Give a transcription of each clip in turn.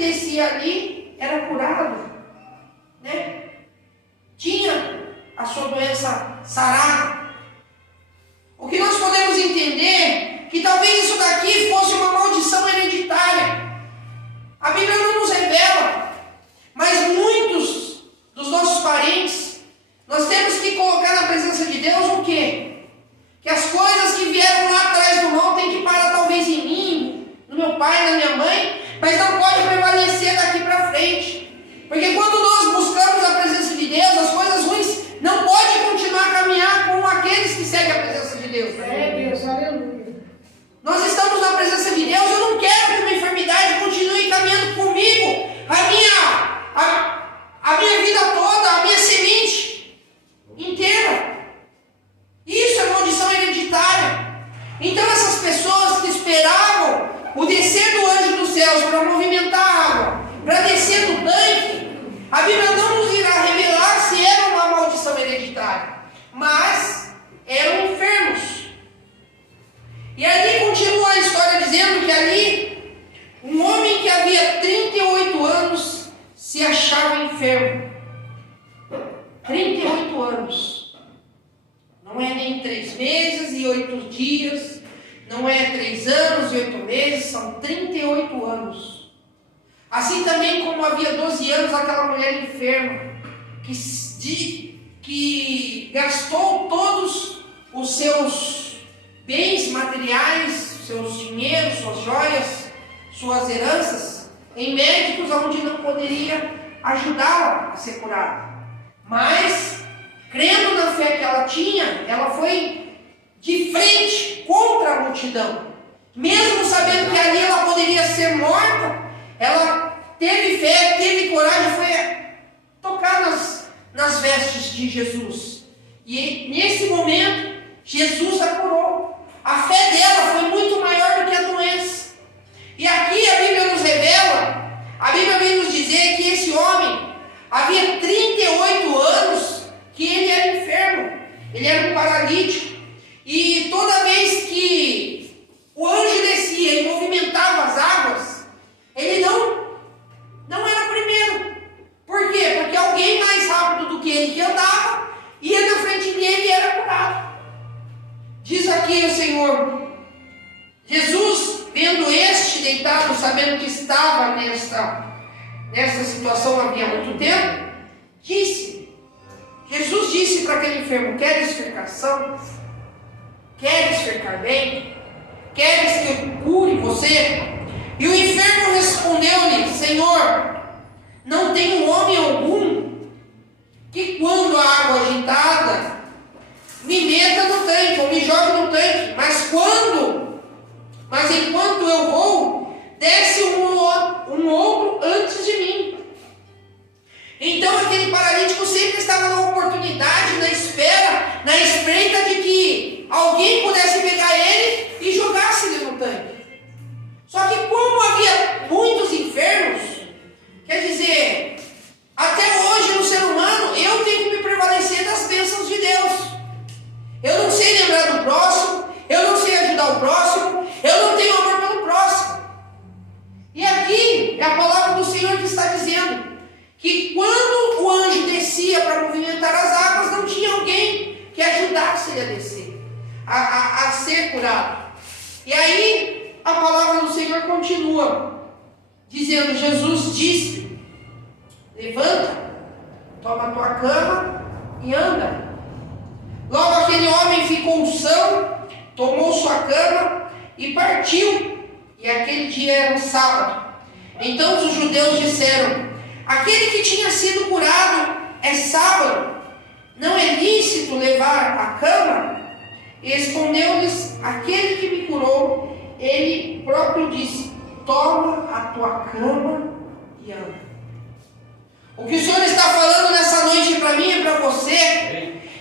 descia ali era curado, né? Tinha a sua doença sarada. O que nós podemos entender que talvez isso daqui fosse uma maldição hereditária. A Bíblia não nos revela, mas muitos dos nossos parentes, nós temos que colocar na presença de Deus o quê? Que as coisas que vieram lá atrás do mal têm que parar talvez em mim, no meu pai, na minha mãe, mas não pode prevalecer daqui para frente. Porque quando nós buscamos a presença de Deus, as coisas ruins não podem continuar a caminhar com aqueles que seguem a presença de Deus. Deus, aleluia. Nós estamos na presença de Deus, eu não quero que uma enfermidade continue caminhando comigo, a minha vida toda, a minha semente inteira. Isso é maldição hereditária. Então essas pessoas que esperavam o descer do anjo dos céus para movimentar a água, para descer do tanque, a Bíblia não nos irá revelar se era uma maldição hereditária, mas eram enfermos. E ali continua a história dizendo que ali, um homem que havia 38 anos se achava enfermo. 38 anos. Não é nem 3 meses e 8 dias, não é 3 anos e 8 meses, são 38 anos. Assim também como havia 12 anos aquela mulher enferma, que gastou todos os seus bens materiais, seus dinheiros, suas joias, suas heranças, em médicos onde não poderia ajudá-la a ser curada. Mas, crendo na fé que ela tinha, ela foi de frente contra a multidão. Mesmo sabendo que ali ela poderia ser morta, ela teve fé, teve coragem, foi tocar nas vestes de Jesus. E nesse momento, Jesus a curou. A fé dela foi muito maior do que a doença. E aqui a Bíblia nos revela, a Bíblia vem nos dizer que esse homem havia 38 anos que ele era enfermo, ele era um paralítico. E toda vez que o anjo descia e movimentava as águas, ele não era primeiro. Por quê? Porque alguém mais rápido do que ele que andava, ia na frente dele e era curado. Diz aqui o Senhor, Jesus, vendo este deitado, sabendo que estava nessa situação havia muito tempo, Jesus disse para aquele enfermo: queres ficar são? Queres ficar bem? Queres que eu cure você? E o enfermo respondeu-lhe: Senhor, não tenho homem algum que quando a água agitada me meta no tanque, ou me jogue no tanque, mas enquanto eu vou, desce um outro antes de mim. Então aquele paralítico sempre estava na oportunidade, na espera, na espreita de que alguém pudesse pegar ele e jogasse ele no tanque. Só que como havia muitos enfermos, quer dizer, até hoje no ser humano, eu tenho que me prevalecer das bênçãos de Deus. Eu não sei lembrar do próximo, eu não sei ajudar o próximo, eu não tenho amor pelo próximo. E aqui é a palavra do Senhor que está dizendo que quando o anjo descia para movimentar as águas, não tinha alguém que ajudasse ele a descer, a ser curado. E aí a palavra do Senhor continua dizendo: Jesus disse: levanta, toma a tua cama e anda. Logo aquele homem ficou são, tomou sua cama e partiu. E aquele dia era um sábado. Então os judeus disseram: aquele que tinha sido curado é sábado, não é lícito levar a cama? E respondeu-lhes aquele que me curou, ele próprio disse: toma a tua cama e anda. O que o Senhor está falando nessa noite para mim e para você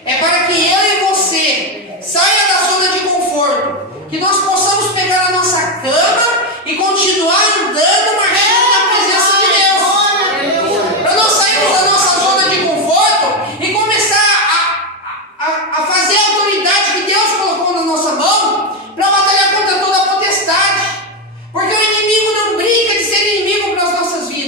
é para que eu e você saia da zona de conforto, que nós possamos pegar a nossa cama e continuar andando, marchando na presença de Deus. Para nós sairmos da nossa zona de conforto e começar a fazer a autoridade que Deus colocou na nossa mão para batalhar contra toda a potestade. Porque o inimigo não brinca de ser inimigo para as nossas vidas.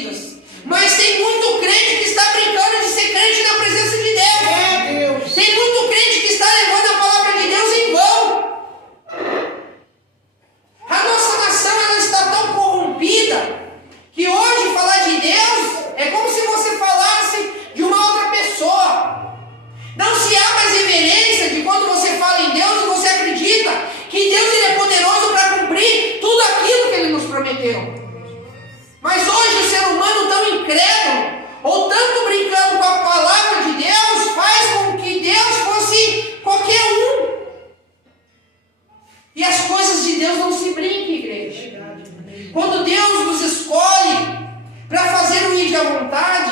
à vontade,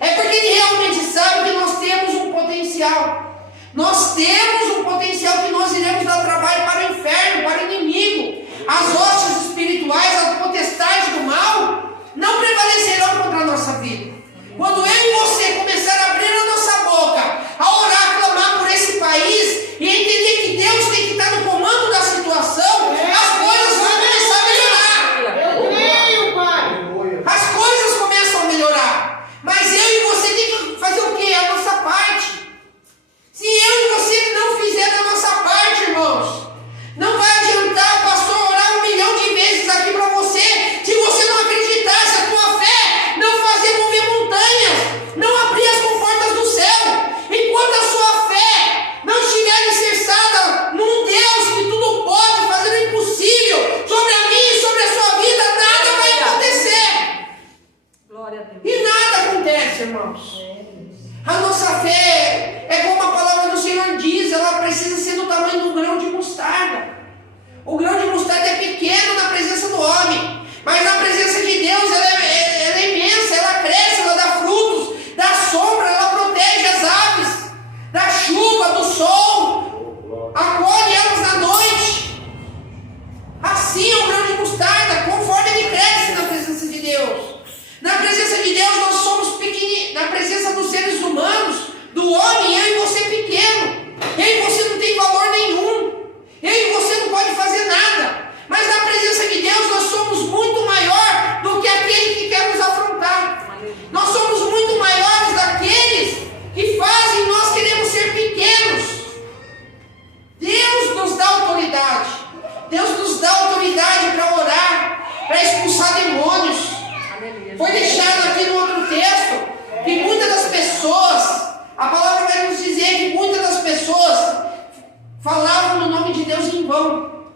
é porque ele realmente sabe que nós temos um potencial. Nós temos um potencial que nós iremos dar trabalho para o inferno, para o inimigo. As hostes espirituais, as potestades do mal, não prevalecerão contra a nossa vida. Quando eu e você começar a abrir a nossa boca, a orar, a clamar por esse país e entender que Deus tem que estar no comando da situação, as coisas vão começar a melhorar. Eu creio, Pai. As coisas começam a melhorar. Mas eu e você tem que fazer o quê? A nossa parte. Se eu e você não fizer a nossa parte, irmãos, não vai adiantar o pastor orar 1 milhão de vezes aqui para você, se você não acreditar, se a tua fé não fazer mover montanhas, não abrir as comportas do céu, enquanto a sua fé não estiver alicerçada num Deus que tudo pode, fazer o impossível sobre a minha e sobre a sua vida, nada vai acontecer. Glória a Deus. E nada acontece, irmãos. A nossa fé é como a palavra do Senhor diz, ela precisa ser do tamanho do grão de mostarda. O grão de mostarda é pequeno na presença do homem, mas na presença de Deus ela é imensa, ela cresce, ela dá frutos, dá sombra, ela protege as aves da chuva, do sol, acolhe elas na noite. Assim é o grão de mostarda, conforme ele cresce na presença de Deus. Na presença de Deus nós somos pequeninos, na presença dos seres humanos, do homem, eu e você pequeno. Eu e você não tem valor nenhum. Eu e você não pode fazer nada. Mas na presença de Deus nós somos muito maior do que aquele que quer nos afrontar. Nós somos muito maiores daqueles que fazem nós queremos ser pequenos. Deus nos dá autoridade. Deus nos dá autoridade para orar, para expulsar demônios. Foi deixado aqui no outro texto que muitas das pessoas, a palavra vai nos dizer que muitas das pessoas falavam no nome de Deus em vão.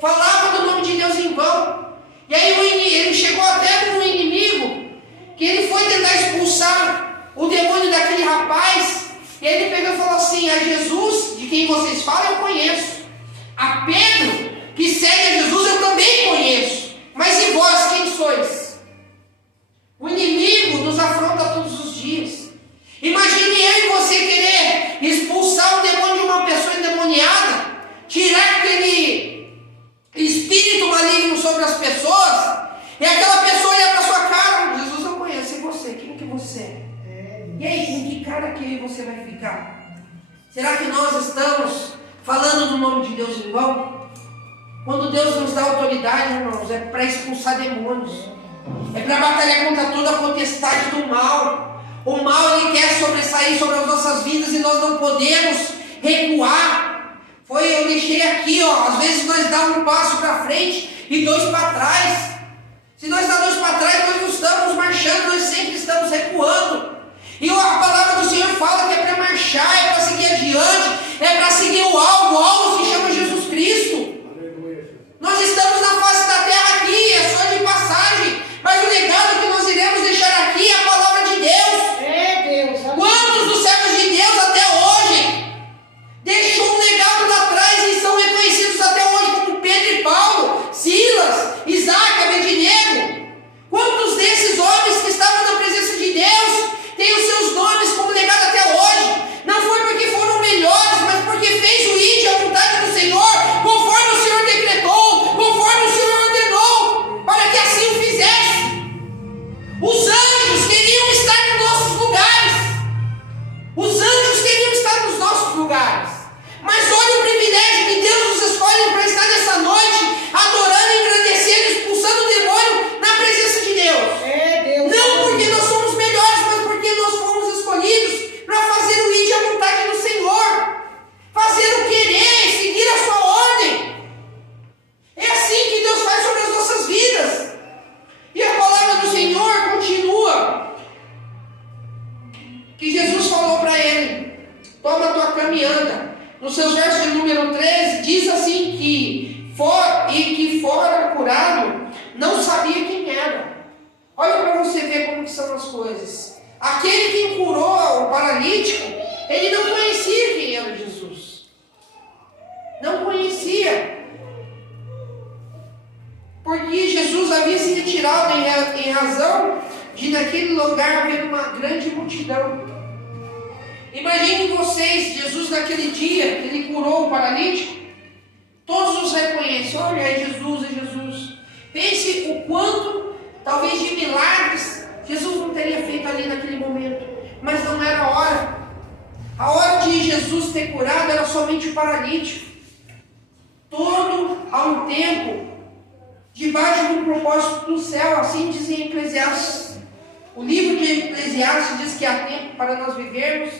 Falavam no nome de Deus em vão. E aí ele chegou até com um inimigo, que ele foi tentar expulsar o demônio daquele rapaz. E aí ele pegou e falou assim: a Jesus, de quem vocês falam, eu conheço. A Pedro, que segue a Jesus, eu também conheço. Mas e vós, quem sois? O inimigo nos afronta todos os dias. Imagine eu e você querer expulsar o demônio de uma pessoa endemoniada, tirar aquele espírito maligno sobre as pessoas, e aquela pessoa olhar para sua cara: Jesus, eu conheço, e você? Quem que você é? E aí, com que cara que você vai ficar? Será que nós estamos falando no nome de Deus em vão? Quando Deus nos dá autoridade, irmãos, é para expulsar demônios. É para batalhar contra toda a potestade do mal. O mal, ele quer sobressair sobre as nossas vidas e nós não podemos recuar. Eu deixei aqui, ó, às vezes nós damos um passo para frente e 2 para trás. Se nós damos 2 para trás, nós não estamos marchando, nós sempre estamos recuando. E a palavra do Senhor fala que é para marchar, é para seguir adiante, é para seguir o alvo se chama Jesus Cristo. Nós estamos na face da terra aqui, é só de passagem, mas o legado que nós iremos deixar aqui é a palavra de Deus. É Deus. Quantos dos servos de Deus até hoje deixou um legado lá atrás e são reconhecidos até hoje como Pedro e Paulo, Silas, Isaac, Abednego? Quantos desses homens que estavam na presença de Deus têm os seus nomes como legado até hoje? Não foi porque foram melhores, mas porque fez o ide a vontade do Senhor, conforme o Senhor decretou, conforme o Senhor ordenou, para que assim o fizesse. Os anjos queriam estar nos nossos lugares. Os anjos queriam estar nos nossos lugares. Mas olha o privilégio que Deus nos escolhe para estar nessa noite, adorando, engrandecendo, expulsando o demônio na presença de Deus. É Deus. Não porque nós somos melhores, mas porque nós fomos escolhidos para fazer o ide à vontade do Senhor. Fazer o querer, seguir a sua ordem. É assim que Deus faz sobre as nossas vidas. E a palavra do Senhor continua. Que Jesus falou para ele: toma a tua cama e anda. Nos seus versos de número 13, diz assim que fora curado, não sabia quem era. Olha para você ver como que são as coisas. Aquele que curou o paralítico, ele não conhecia quem era Jesus. Não conhecia. Porque Jesus havia se retirado em razão de naquele lugar haver uma grande multidão. Imaginem vocês, Jesus naquele dia, ele curou o paralítico, todos os reconhecem, olha, é Jesus, é Jesus. Pense o quanto, talvez de milagres, Jesus não teria feito ali naquele momento, mas não era a hora. A hora de Jesus ter curado era somente o paralítico. Todo há um tempo, debaixo do propósito do céu, assim diz em Eclesiastes. O livro de Eclesiastes diz que há tempo para nós vivermos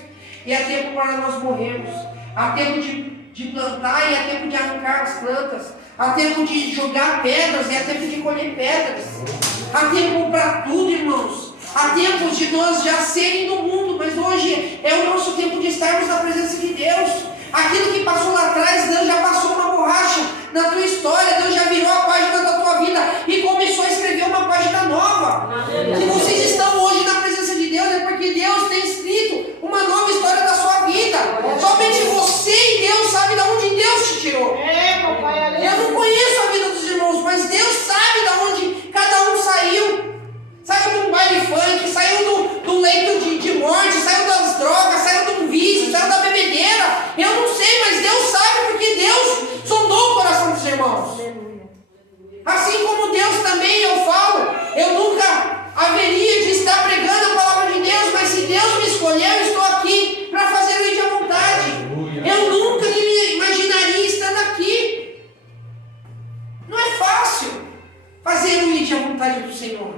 e há tempo para nós morrermos. Há tempo de plantar e há tempo de arrancar as plantas. Há tempo de jogar pedras e há tempo de colher pedras. Há tempo para tudo, irmãos. Há tempo de nós já serem do mundo, mas hoje é o nosso tempo de estarmos na presença de Deus. Aquilo que passou lá atrás, Deus já passou uma borracha na tua história, Deus já virou a página da tua vida e começou a escrever uma página nova. Se vocês estão hoje na presença de Deus, é porque Deus tem escrito uma nova história da sua vida. Somente você e Deus sabem de onde Deus te tirou. Eu não conheço a vida dos irmãos, mas Deus sabe de onde cada um saiu. Saiu de um baile funk, saiu do leito de morte, saiu das drogas, saiu de um vício, saiu da bebedeira. Eu não sei, mas Deus sabe, porque Deus sondou o coração dos irmãos. Assim como Deus também, eu falo, eu nunca haveria de estar pregando a palavra de Deus, mas se Deus me escolheu, eu estou aqui para fazer o ir à vontade. Eu nunca me imaginaria estando aqui. Não é fácil fazer o ir à vontade do Senhor.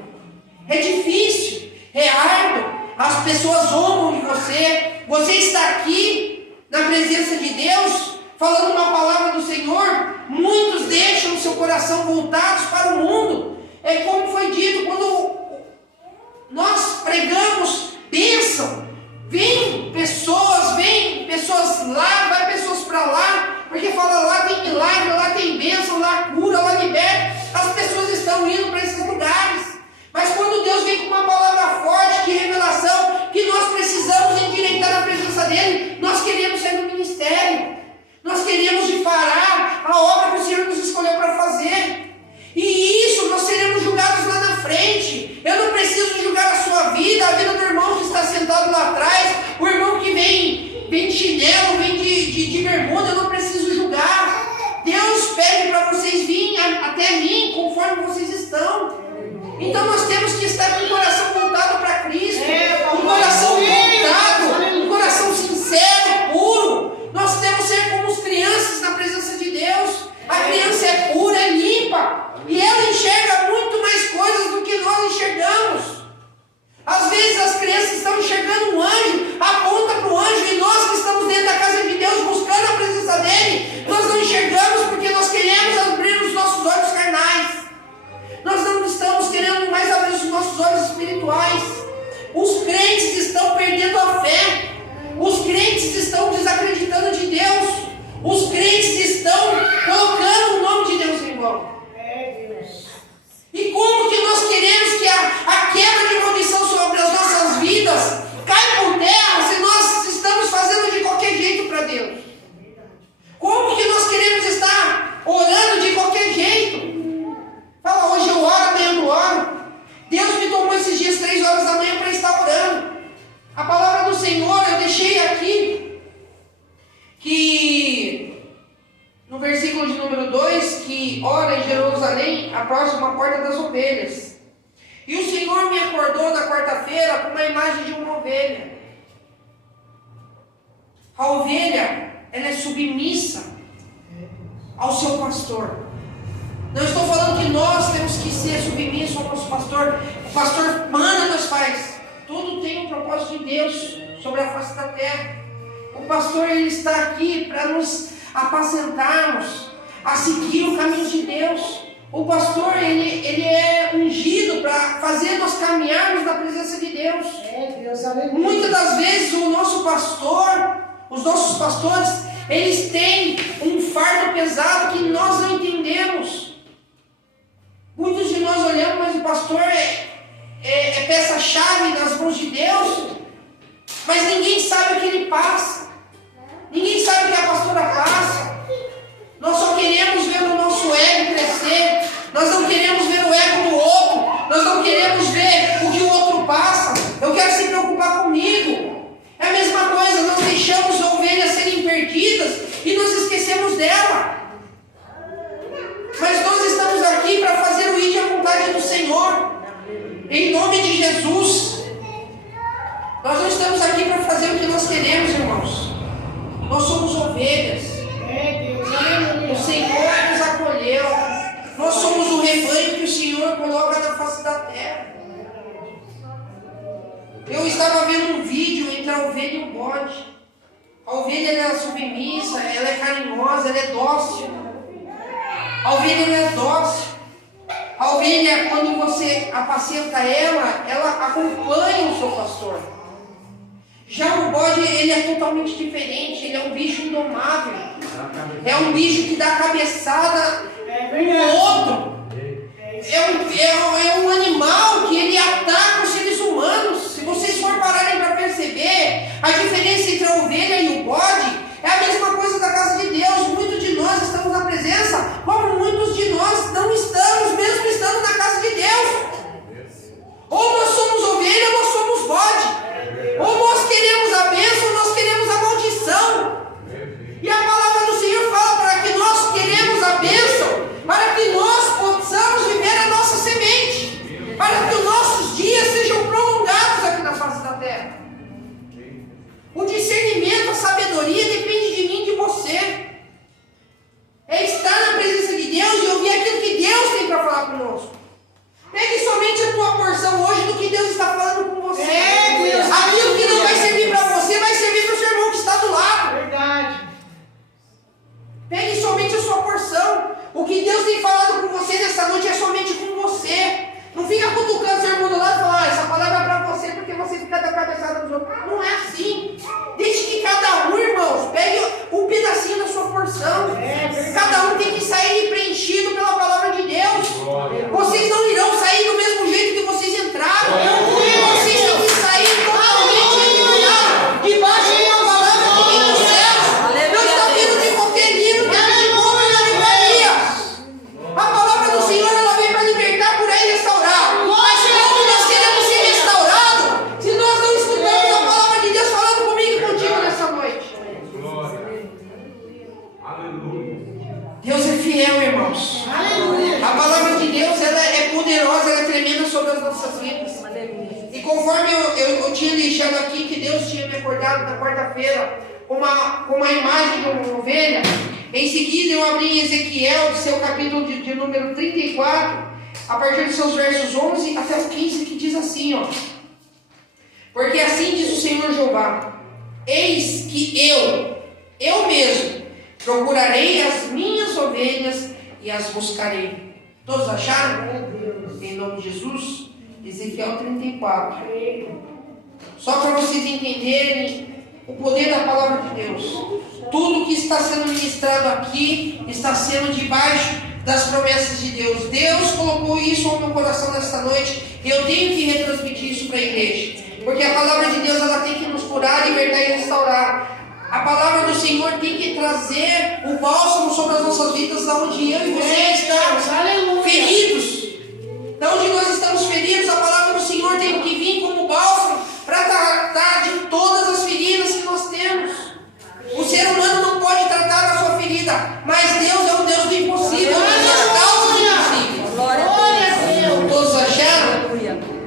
É difícil, é árduo, as pessoas zombam de você. Você está aqui na presença de Deus, falando uma palavra do Senhor. Muitos deixam o seu coração voltados para o mundo. É como foi dito, quando nós pregamos bênção, vem pessoas lá, vai pessoas para lá, porque fala lá tem milagre, lá tem bênção, lá cura, lá liberta. As pessoas estão indo para esses lugares. Mas quando Deus vem com uma palavra forte de revelação, que nós precisamos endireitar na presença dEle, nós queremos ser no ministério. Nós queremos parar a obra que o Senhor nos escolheu para fazer. E isso nós seremos julgados lá na frente. Eu não preciso julgar a sua vida, a vida do irmão que está sentado lá atrás, o irmão que vem de chinelo, vem de bermuda, eu não preciso julgar. Deus pede para vocês virem até mim, conforme vocês estão. Então nós temos que estar com o coração voltado para Cristo, um coração voltado, um coração sincero, puro. Nós temos que ser como as crianças na presença de Deus. A criança é pura, é limpa, e ela enxerga muito mais coisas do que nós enxergamos. Às vezes as crianças estão enxergando um anjo, aponta para o anjo, e nós que estamos dentro da casa de Deus buscando a presença dele, nós não enxergamos porque nós queremos abrir os nossos olhos carnais. Nós não estamos querendo mais abrir os nossos olhos espirituais. Os crentes estão perdendo a fé. Os crentes estão desacreditando de Deus. Os crentes estão colocando o nome de Deus em vão. E como que nós queremos que a quebra de maldição sobre as nossas vidas caia por terra se nós estamos fazendo de qualquer jeito para Deus? Como que nós queremos estar orando de qualquer jeito? Fala, hoje eu oro, amanhã eu oro. Deus me tomou esses dias 3 horas da manhã para estar orando. A palavra do Senhor eu deixei aqui, que no versículo de número 2, que ora em Jerusalém, a próxima porta das ovelhas. E o Senhor me acordou na quarta-feira com uma imagem de uma ovelha. A ovelha, ela é submissa ao seu pastor. Não estou falando que nós temos que ser submissos ao nosso pastor. O pastor manda, nós faz. Tudo tem um propósito de Deus sobre a face da terra. O pastor, ele está aqui para nos apacentarmos, a seguir o caminho de Deus. O pastor, ele é ungido para fazer nós caminharmos na presença de Deus. Muitas das vezes o nosso pastor, os nossos pastores, eles têm um fardo pesado que nós não entendemos. Muitos de nós olhamos, mas o pastor é peça-chave nas mãos de Deus, mas ninguém sabe o que ele passa. Ninguém sabe o que a pastora passa. Nós só queremos ver o nosso ego crescer. Nós não queremos ver o ego do outro. Nós não queremos ver o que o outro de Jesus. Nós não estamos aqui para fazer o que nós queremos, irmãos. Nós somos ovelhas. O Senhor nos acolheu. Nós somos o rebanho que o Senhor coloca na face da terra. Eu estava vendo um vídeo entre a ovelha e o bode. A ovelha ela é submissa, ela é carinhosa, ela é dócil. A ovelha ela é dócil. A ovelha, quando você apacenta ela acompanha o seu pastor. Já o bode, ele é totalmente diferente, ele é um bicho indomável. É um bicho que dá cabeçada no outro. É um animal que ele ataca os seres humanos. Se vocês for pararem para perceber, a diferença entre a ovelha e o bode é a mesma coisa da casa de Deus. Muitos de nós estamos na presença, como muitos de nós não estamos, mesmo estando na casa de Deus. Ou nós somos ovelha ou nós somos bode. Ou nós queremos a bênção ou nós queremos a maldição. E a palavra do Senhor fala para que nós queremos a bênção, para que nós possamos viver a nossa semente, para que os nossos dias sejam prolongados aqui na face da terra. O discernimento, a sabedoria depende de mim e de você. É estar na presença de Deus e ouvir aquilo que Deus tem para falar conosco. Pegue somente a tua porção hoje do que Deus está falando com você. Aquilo que não vai servir para você, vai servir para o seu irmão que está do lado. Verdade. Pegue somente a sua porção. O que Deus tem falado com você nessa noite é somente com você. Não fica cutucando seu irmão do lado e falar, essa palavra é para você porque você fica da cabeçada dos outros. Não é assim. Deixe que cada um, irmãos, pegue um pedacinho da sua porção. Cada um tem que sair preenchido pela palavra de Deus. Vocês não irão sair do mesmo jeito que vocês entraram. Vocês têm que sair totalmente equilibrados, debaixo de uma palavra que vem dos céus. Não está vindo de qualquer livro que a gente compra na livraria. A palavra do Senhor, ela vem para libertar, curar e restaurar. Mas como nós queremos ser restaurados se nós não escutamos a palavra de Deus falando comigo e contigo nessa noite? Deus é fiel, irmãos. A palavra de Deus, ela é poderosa, ela é tremenda sobre as nossas vidas. E conforme eu tinha deixado aqui, que Deus tinha me acordado na quarta-feira com uma imagem de uma ovelha, em seguida eu abri em Ezequiel, seu capítulo de número 34, a partir dos seus versos 11 até o 15, que diz assim, ó: porque assim diz o Senhor Jeová, eis que eu mesmo, procurarei as minhas ovelhas e as buscarei. Todos acharam? Em nome de Jesus. Ezequiel 34. Só para vocês entenderem o poder da palavra de Deus. Tudo que está sendo ministrado aqui está sendo debaixo das promessas de Deus. Deus colocou isso no meu coração nesta noite. Eu tenho que retransmitir isso para a igreja. Porque a palavra de Deus, ela tem que nos curar, libertar e restaurar. A palavra do Senhor tem que trazer o bálsamo sobre as nossas vidas, onde eu e você estamos feridos. Da onde nós estamos feridos, a palavra do Senhor tem que vir como bálsamo para tratar de todas as feridas que nós temos. O ser humano não pode tratar da sua ferida, mas Deus é o Deus do impossível, Deus é a causa do impossível. Glória a Deus. Todos acharam?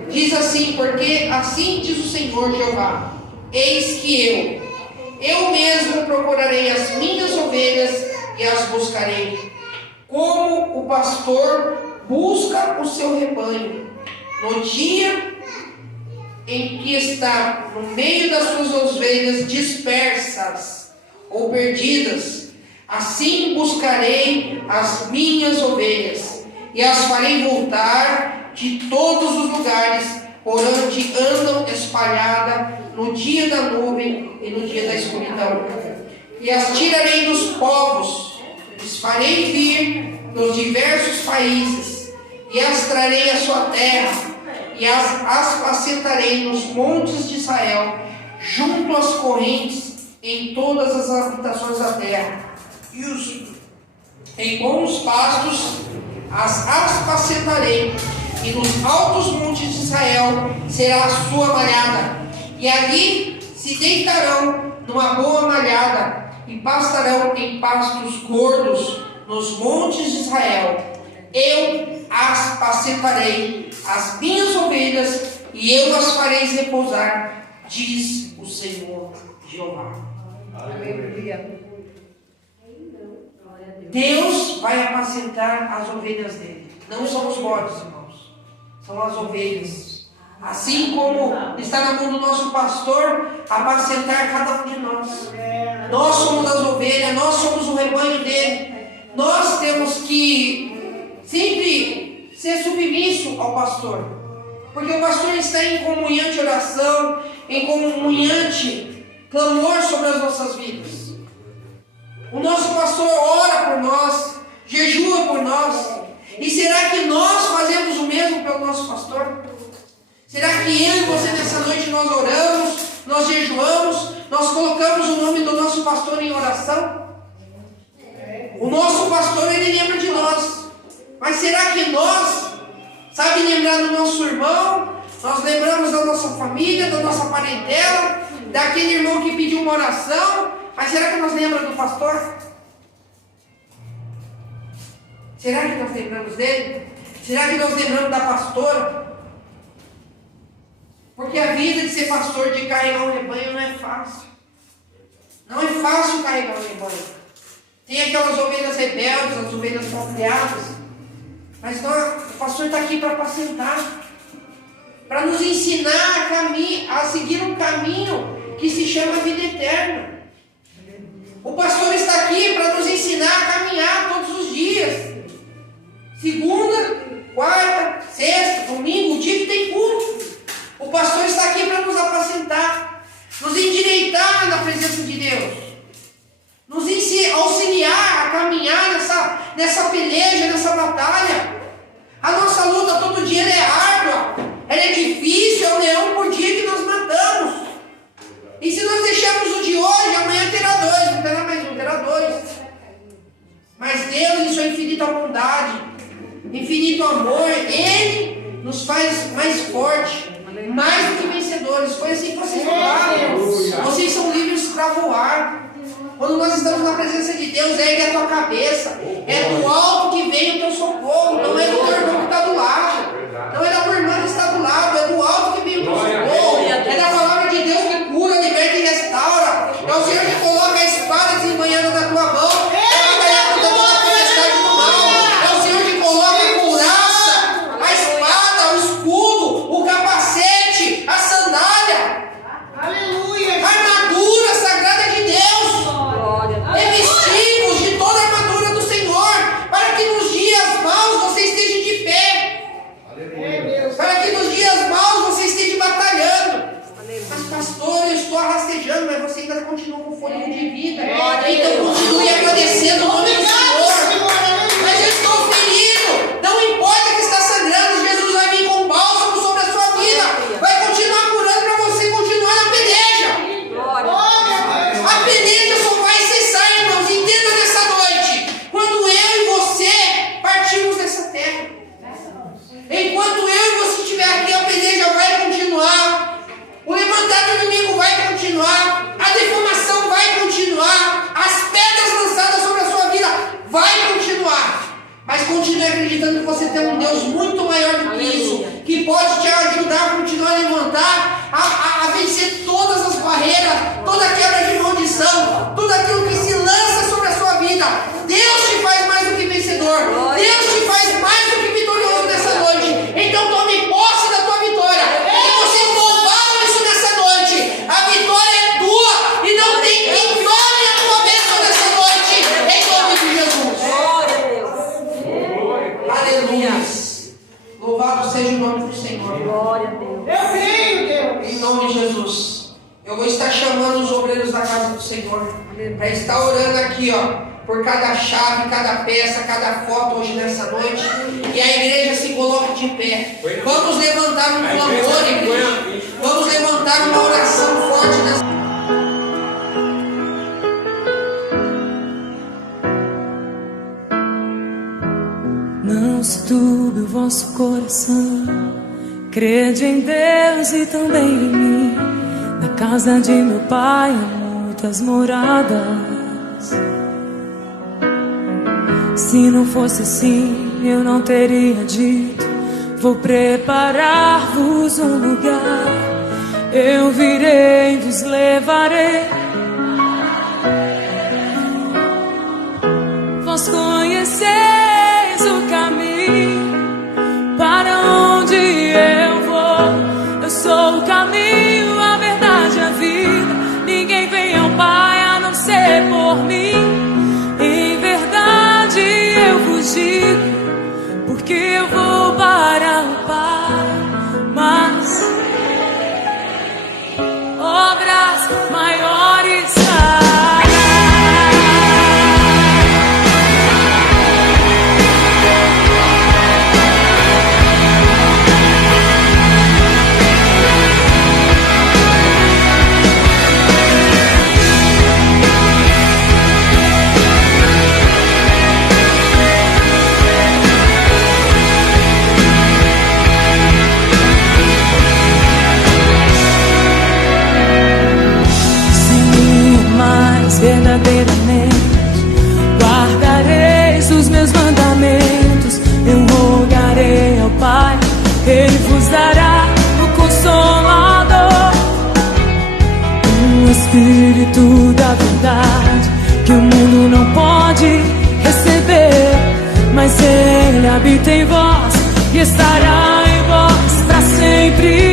Diz assim, porque assim diz o Senhor Jeová, eis que eu mesmo procurarei as minhas ovelhas e as buscarei, como o pastor busca o seu rebanho, no dia em que está no meio das suas ovelhas dispersas ou perdidas, assim buscarei as minhas ovelhas e as farei voltar de todos os lugares por onde andam espalhadas no dia da nuvem e no dia da escuridão. E as tirarei dos povos, as farei vir dos diversos países, e as trarei à sua terra, e as apacentarei nos montes de Israel, junto às correntes, em todas as habitações da terra. E em bons pastos as apacentarei, e nos altos montes de Israel será a sua malhada. E ali se deitarão numa boa malhada, e pastarão em pastos gordos nos montes de Israel. Eu as apacentarei, as minhas ovelhas, e eu as farei repousar, diz o Senhor Jeová. Aleluia. Deus vai apacentar as ovelhas dele. Não são os bodes, irmãos. São as ovelhas. Assim como está na mão do nosso pastor apacentar cada um de nós. Nós somos as ovelhas, nós somos o rebanho dele. Nós temos que sempre ser submisso ao pastor. Porque o pastor está em comunhante oração, em comunhante clamor sobre as nossas vidas. O nosso pastor ora por nós, jejua por nós. E será que nós fazemos o mesmo pelo nosso pastor? Será que eu e você nessa noite nós oramos, nós jejuamos, nós colocamos o nome do nosso pastor em oração? O nosso pastor, ele lembra de nós. Mas será que nós, sabe lembrar do nosso irmão? Nós lembramos da nossa família, da nossa parentela, daquele irmão que pediu uma oração? Mas será que nós lembramos do pastor? Será que nós lembramos dele? Será que nós lembramos da pastora? Porque a vida de ser pastor, de carregar um rebanho, não é fácil. Não é fácil carregar um rebanho. Tem aquelas ovelhas rebeldes, as ovelhas malcriadas. Mas o pastor está aqui para apacentar. Para nos ensinar a seguir um caminho que se chama vida eterna. O pastor está aqui para nos ensinar a caminhar todos os dias. Segunda, quarta, sexta, domingo, o dia que tem culto. O pastor está aqui para nos apacentar, nos endireitar na presença de Deus, nos auxiliar a caminhar nessa peleja, nessa batalha. A nossa luta todo dia é árdua, ela é difícil, é um leão por dia que nós matamos. E se nós deixarmos o de hoje, amanhã terá dois, não terá mais um, terá dois. Mas Deus, em sua infinita bondade, infinito amor, Ele nos faz mais forte, mais do que vencedores. Foi assim que vocês falaram. Vocês são livres para voar. Quando nós estamos na presença de Deus, ergue a tua cabeça. É do alto que vem o teu socorro. Não é do teu irmão que está do lado. Não é da tua irmã que está do lado. É do alto que vem o teu socorro. É da palavra de Deus que cura, liberta e restaura. É o Senhor que coloca a espada desembanhando na tua mão. É a toda a potestade do mal. É o Senhor que coloca a couraça, a espada, o escudo, o capacete, a sandália. Aleluia. A armadura sagrada de Deus. Revestimos de toda a armadura do Senhor, para que nos dias maus você esteja de pé. Aleluia. Para que nos dias maus você esteja batalhando. Mas pastor, eu estou rastejando, mas você ainda continua com fôlego de vida. Então continue agradecendo o nome do Senhor. Mas eu estou ferido. Não importa que está sangrando, Jesus vai vir com bálsamo sobre a sua vida. Vai continuar curando para você continuar na peleja. A peleja só vai cessar, irmãos. Entenda nessa noite. Quando eu e você partirmos dessa terra. Enquanto eu e você estiver aqui, a peleja vai continuar. O levantar do inimigo vai continuar. A deformação vai continuar. As pedras lançadas sobre a sua vida vai continuar. Mas continue acreditando que você tem um Deus muito maior do que isso, que pode te ajudar a continuar a levantar, a vencer todas as barreiras, toda quebra de maldição, tudo aquilo que se lança sobre a sua vida. Deus te faz mais do que vencedor. Deus te faz mais do que vitorioso nessa noite. Então tome posse da tua vitória. E vocês louvaram isso nessa noite. A vitória é tua e não tem quem tome a tua bênção nessa noite. Em nome de Jesus. Aleluia. Louvado seja o nome do Senhor. Glória a Deus. Eu creio, Deus. Em nome de Jesus. Eu vou estar chamando os obreiros da casa do Senhor para estar orando aqui, ó, por cada chave, cada peça, cada foto hoje nessa noite. E a igreja se coloque de pé. Vamos levantar um clamor, igreja. Vamos levantar uma oração forte nessa. Não se turbe o vosso coração, crede em Deus e também em mim. Na casa de meu pai há muitas moradas. Se não fosse assim, eu não teria dito: vou preparar-vos um lugar. Eu virei, vos levarei. Vós conheceis o caminho para onde eu vou. Eu sou o caminho, a verdade e a vida. Ninguém vem ao Pai a não ser por mim. Em verdade eu vos digo, porque eu vou para o Pai. Mas obras maiores fará. Verdadeiramente guardareis os meus mandamentos. Eu rogarei ao Pai, Ele vos dará o Consolador, o Espírito da verdade, que o mundo não pode receber, mas Ele habita em vós e estará em vós para sempre.